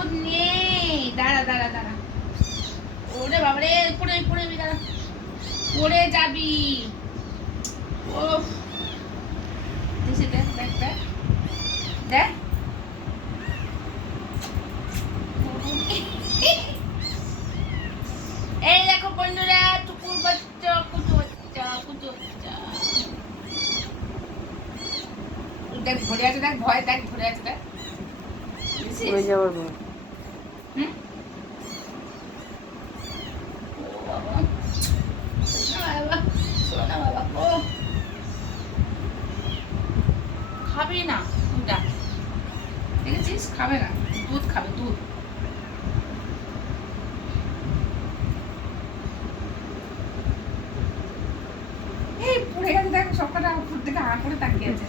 দুধ নেই। দাঁড়া দাঁড়া দাঁড়া। ওরে বাবারে, পড়ে পড়ে দাঁড়া, পড়ে যাবি। ও দেখ দেখ দেখ দেখ দেখ। এই দেখো বন্ধুরা, টুকুর বাচ্চা, কুটু বাচ্চা, কুটু বাচ্চা। দেখ ধরে আছে, দেখ ভয়, দেখ ধরে আছে, দেখ হয়ে যাওয়ার ভয়। হুম বাবা, সোনা বাবা, ও খাবে না ওটা, দেখেছিস? খাবে না, দুধ খাবে, দুধ। এই পড়ে গেছে, দেখ সবকটা উপর থেকে হাঁ করে তাকিয়ে আছে।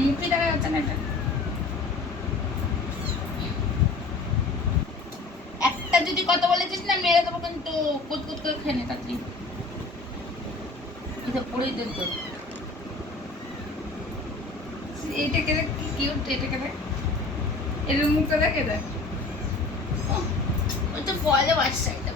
মুখই দেখা যাচ্ছে না, এটা একটা যদি কথা বলেছিস না মেরে দেবো কিন্তু, কুতকুত করে খেয়ে নে তাড়াতাড়ি। এটা পড়েই দেব তোর। এইটাকে দেখ কি কিউট, এটাকে দেখ, এর মুখটা দেখে দেখ। ওই তো ভালোবাসা, এটা